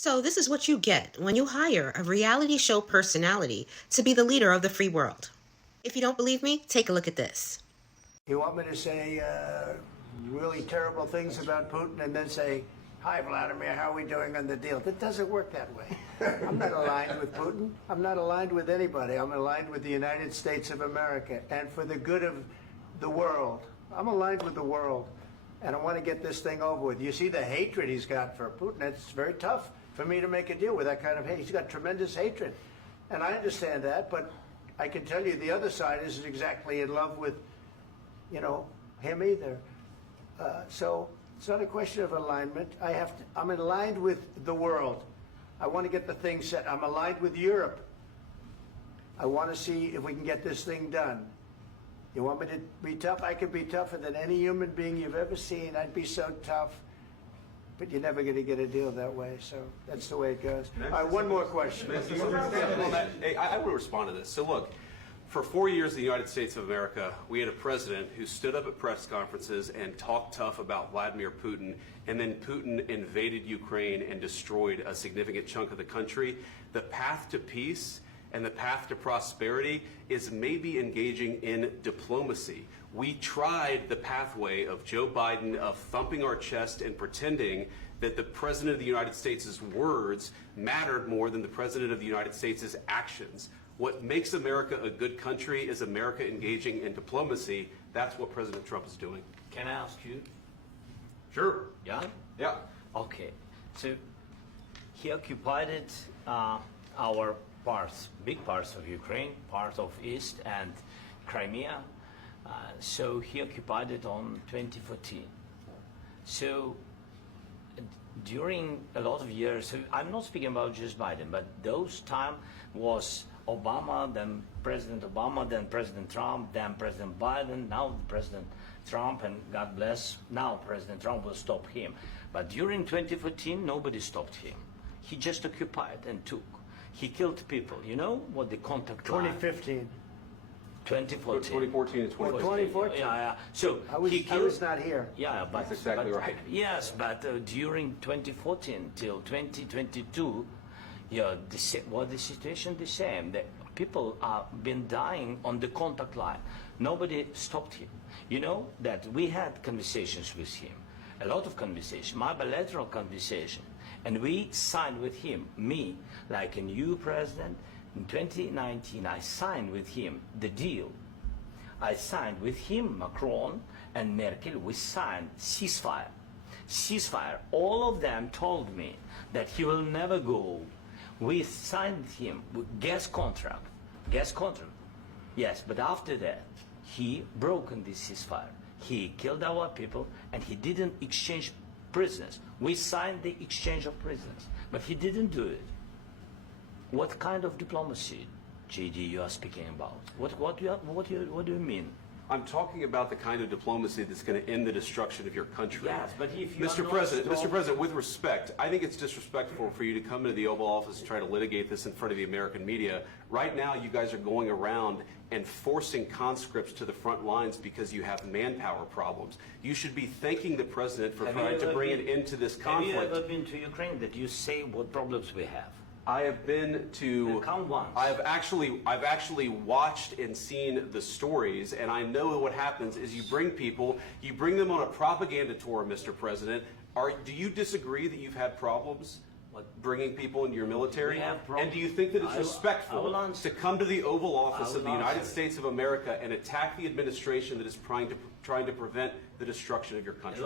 So, this is what you get when you hire a reality show personality to be the leader of the free world. If you don't believe me, take a look at this. You want me to say really terrible things about Putin and then say, "Hi, Vladimir, how are we doing on the deal?" That doesn't work that way. I'm not aligned with Putin. I'm not aligned with anybody. I'm aligned with the United States of America and for the good of the world. I'm aligned with the world, and I want to get this thing over with. You see the hatred he's got for Putin. It's very tough for me to make a deal with that kind of hate. He's got tremendous hatred, and I understand that, but I can tell you the other side isn't exactly in love with, him either. So it's not a question of alignment. I'm aligned with the world. I want to get the thing set. I'm aligned with Europe. I want to see if we can get this thing done. You want me to be tough? I could be tougher than any human being you've ever seen. I'd be so tough. But you're never going to get a deal that way, so that's the way it goes. All right, one more question. Hey, I want to respond to this. So look, for 4 years in the United States of America, we had a president who stood up at press conferences and talked tough about Vladimir Putin, and then Putin invaded Ukraine and destroyed a significant chunk of the country. The path to peace and the path to prosperity is maybe engaging in diplomacy. We tried the pathway of Joe Biden of thumping our chest and pretending that the President of the United States' words mattered more than the President of the United States' actions. What makes America a good country is America engaging in diplomacy. That's what President Trump is doing. Can I ask you? Sure. Yeah? Yeah. Okay. So he occupied our parts, big parts of Ukraine, part of East and Crimea. So he occupied it on 2014. So during a lot of years, so I'm not speaking about just Biden, but those time was Obama, then President Obama, then President Trump, then President Biden, now President Trump, and God bless, now President Trump will stop him. But during 2014, nobody stopped him. He just occupied and took. He killed people. You know what the contact line? 2015. 2014. 2014 and 2014. 2014. Yeah. So I was not here. Yeah, but That's exactly right. Yes, but during 2014 till 2022, the situation the same. The people have been dying on the contact line. Nobody stopped him. You know that we had conversations with him, a lot of conversations, my bilateral conversation, and we signed with him, me, like a new president. In 2019, I signed with him the deal. I signed with him, Macron and Merkel, we signed ceasefire. Ceasefire. All of them told me that he will never go. We signed him with gas contract. Gas contract. Yes, but after that, he broken this ceasefire. He killed our people and he didn't exchange prisoners. We signed the exchange of prisoners, but he didn't do it. What kind of diplomacy, JD, you are speaking about? What do you mean? I'm talking about the kind of diplomacy that's going to end the destruction of your country. Yes, but if you Mr. President, with respect, I think it's disrespectful for you to come into the Oval Office and try to litigate this in front of the American media. Right now, you guys are going around and forcing conscripts to the front lines because you have manpower problems. You should be thanking the President for trying to bring an end to this conflict. Have you ever been to Ukraine that you say what problems we have? I have been to. Count once. I've actually watched and seen the stories, and I know what happens is you bring them on a propaganda tour, Mr. President. Do you disagree that you've had problems bringing people into your military? And do you think that it's respectful to come to the Oval Office of the United States of America and attack the administration that is trying to prevent the destruction of your country?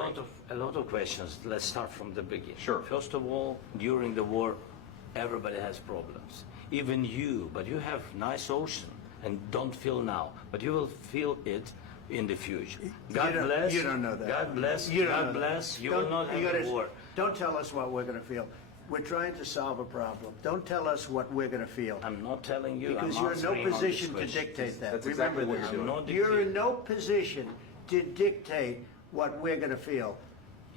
A lot of questions. Let's start from the beginning. Sure. First of all, during the war, everybody has problems. Even you, but you have nice ocean and don't feel now, but you will feel it in the future. God bless. You don't know that. God bless. God bless. You will not have a war. Don't tell us what we're going to feel. We're trying to solve a problem. Don't tell us what we're going to feel. I'm not telling you. Because I'm you're in no position to dictate that. That's exactly what Remember you're this. doing. You're in no position to dictate what we're going to feel.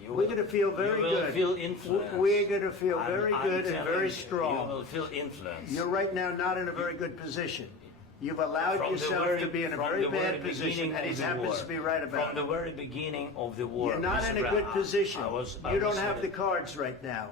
We're going to feel very good. You will feel influence. We're going to feel very good and very You strong. will feel influence. You're right now not in a very good position. You've allowed yourself to be in a very bad position, and he happens to be right about it. From the very beginning of the war. You're not in a good position. You don't have the cards right now.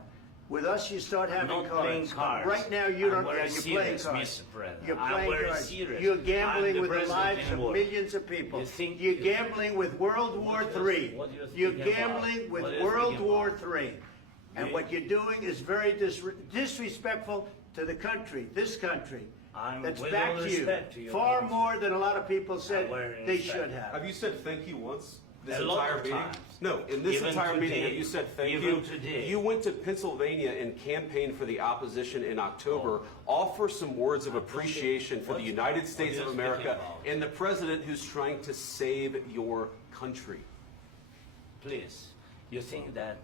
With us, you start having Not cards. playing cards. Right now, you don't. I'm very You're playing serious, cards. Mr. President. You're I'm playing very cards. serious. You're I'm gambling the with the president lives in of war. millions of people. You think You're you- gambling with World War III. What do you think You're about? gambling with What do you World think War about? III. And You- what you're doing is very disrespectful to the country, this country. That's with back all to you. respect to your Far country. more than a lot of people said very they respect. should have. Have you said thank you once? This A lot entire of meeting? times. No, in this Even entire meeting, today. have you said thank Even you? today. You went to Pennsylvania and campaigned for the opposition in October. Offer some words of appreciation for the What- United States what of are you speaking America about? and the president who's trying to save your country. Please, you think that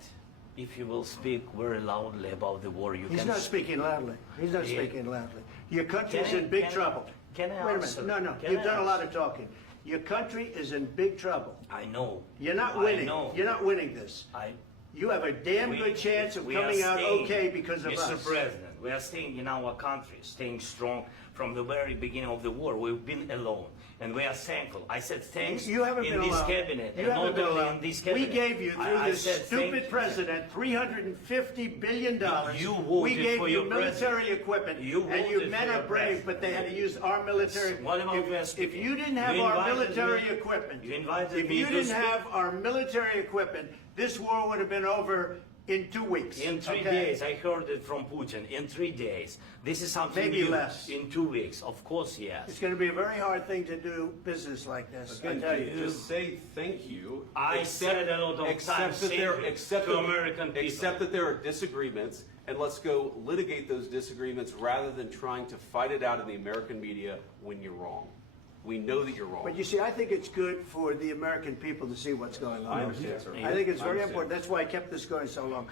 if you will speak very loudly about the war, you He's can... not speaking loudly. He's not Yeah. speaking loudly. Your country is Can I- in big can I- trouble. can I Wait a answer? minute. No, Can you've I done a lot answer? of talking. Your country is in big trouble. I know. You're not I winning. know. You're not winning this. You have a damn good chance of we are coming out staying, okay because of Mr. us. President, we are staying in our country, staying strong from the very beginning of the war. We've been alone, and we are thankful. I said thanks You haven't in been this alone. cabinet, You and haven't not been only alone. in this We cabinet. gave you, through I this said thank stupid you. president, $350 billion. You we voted gave for you your military president. equipment, You and you voted men for are your brave, president. but they had to use our military. What about you are If speaking? you didn't have You our invited military me- equipment, you invited if me you to didn't speak. have our military equipment, this war would have been over in 2 weeks. In 3 okay? days, I heard it from Putin. In 3 days, this is something Maybe new. less. In 2 weeks, of course, yes. It's going to be a very hard thing to do business like this. I Again, tell you. just say thank you. I said a lot of times thank you to American people. Accept that there are disagreements, and let's go litigate those disagreements rather than trying to fight it out in the American media when you're wrong. We know that you're wrong. But you see, I think it's good for the American people to see what's going on. I understand, sir. I think it's I very understand. important. That's why I kept this going so long.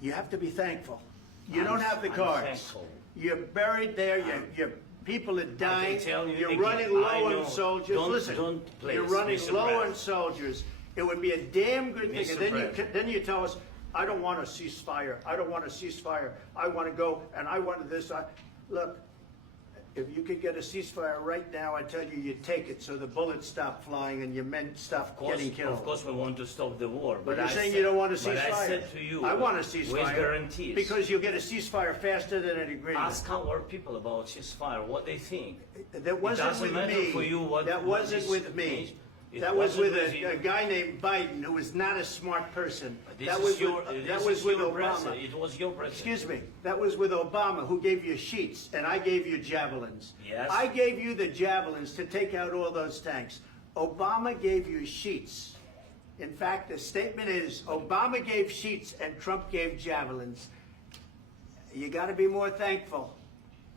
You have to be thankful. You don't have the I'm cards. thankful. You're buried there. Your people are dying. tell you You're again, running I low know. on soldiers. Don't- Listen, don't please, you're running Mr. low on President. soldiers. It would be a damn good thing. Mr. And then President. then you tell us, I don't want a ceasefire. I don't want a ceasefire. I want to go and I want this. Look, if you could get a ceasefire right now, I tell you, you take it so the bullets stop flying and your men stop getting killed. Of course, we want to stop the war. But you're I saying said- you don't want a ceasefire. But I said to you, I want a with ceasefire. guarantees. Because you'll get a ceasefire faster than an agreement. Ask our people about ceasefire, what they think. That wasn't doesn't with matter me. for you what- that what wasn't this with me. means. It That was wasn't with with you. a guy named Biden who was not a smart person. This That is was your, with, this that is was with your Obama. president. It was your president. Excuse me. That was with Obama, who gave you sheets, and I gave you javelins. Yes. I gave you the javelins to take out all those tanks. Obama gave you sheets. In fact, the statement is Obama gave sheets and Trump gave javelins. You got to be more thankful,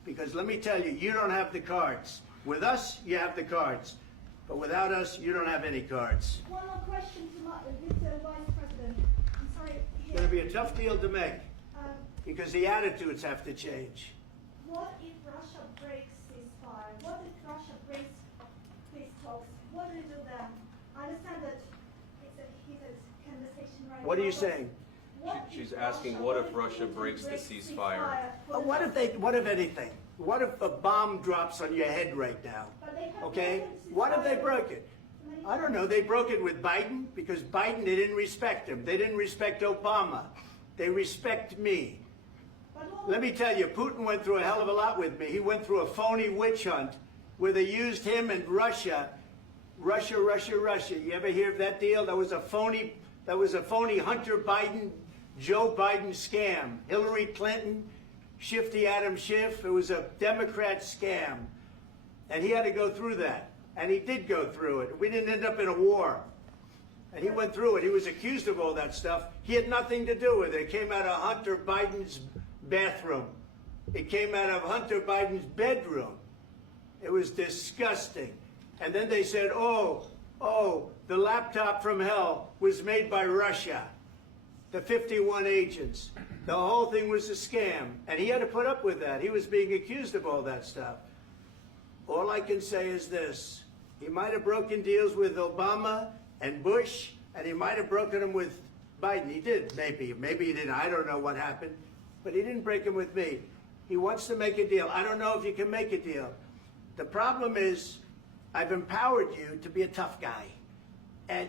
because let me tell you, you don't have the cards. With us, you have the cards. But without us, you don't have any cards. One more question to Mr. Vice President. I'm sorry. It's going to be a tough deal to make, Um, because the attitudes have to change. what if Russia breaks ceasefire? What if Russia breaks peace talks? What do you do then? I understand that it's a heated conversation right now. What are you but saying? what She's if asking, Russia- what if Russia Putin breaks the ceasefire? for What if anything? What if a bomb drops on your head right now? But they have Okay? broken What if they ceasefire broke it? many I don't know. They broke it with Biden because Biden, they didn't respect him. They didn't respect Obama. They respect me. But what- Let me tell you, Putin went through a hell of a lot with me. He went through a phony witch hunt where they used him and Russia. Russia. You ever hear of that deal? That was a phony Hunter Biden, Joe Biden scam. Hillary Clinton, Shifty Adam Schiff. It was a Democrat scam. And he had to go through that. And he did go through it. We didn't end up in a war. And he went through it. He was accused of all that stuff. He had nothing to do with it. It came out of Hunter Biden's bathroom. It came out of Hunter Biden's bedroom. It was disgusting. And then they said, oh, the laptop from hell was made by Russia. The 51 agents. The whole thing was a scam. And he had to put up with that. He was being accused of all that stuff. All I can say is this. He might have broken deals with Obama and Bush, and he might have broken them with Biden. He did, maybe. Maybe he didn't. I don't know what happened. But he didn't break them with me. He wants to make a deal. I don't know if you can make a deal. The problem is, I've empowered you to be a tough guy. And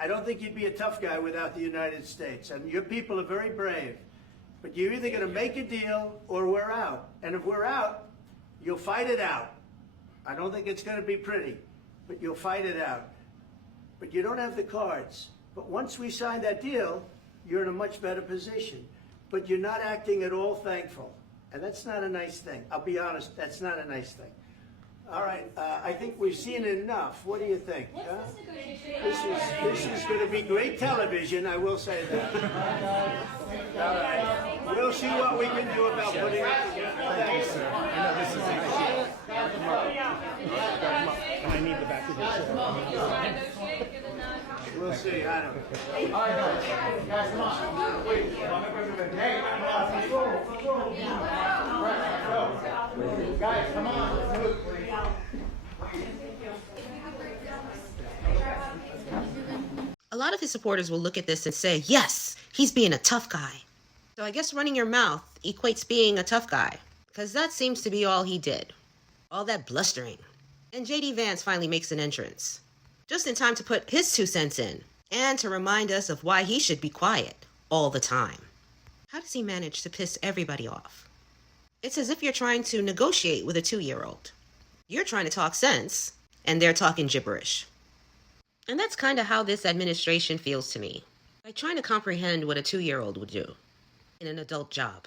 I don't think you'd be a tough guy without the United States. And your people are very brave. But you're either going to make a deal or we're out. And if we're out, you'll fight it out. I don't think it's going to be pretty, but you'll fight it out. But you don't have the cards. But once we sign that deal, you're in a much better position. But you're not acting at all thankful. And that's not a nice thing. I'll be honest, that's not a nice thing. All right, I think we've seen enough. What do you think? Huh? This is going to be great television, I will say that. All right, we'll see what we can do about putting it together. Thanks, sir. I know this is nice. And I need the back of this. We'll see, I don't know. Guys, come on. Wait. Hey, guys, come on. A lot of his supporters will look at this and say, yes, he's being a tough guy. So I guess running your mouth equates being a tough guy, because that seems to be all he did. All that blustering. And JD Vance finally makes an entrance. Just in time to put his 2 cents in, and to remind us of why he should be quiet all the time. How does he manage to piss everybody off? It's as if you're trying to negotiate with a 2-year-old. You're trying to talk sense, and they're talking gibberish. And that's kind of how this administration feels to me. Like trying to comprehend what a 2-year-old would do in an adult job.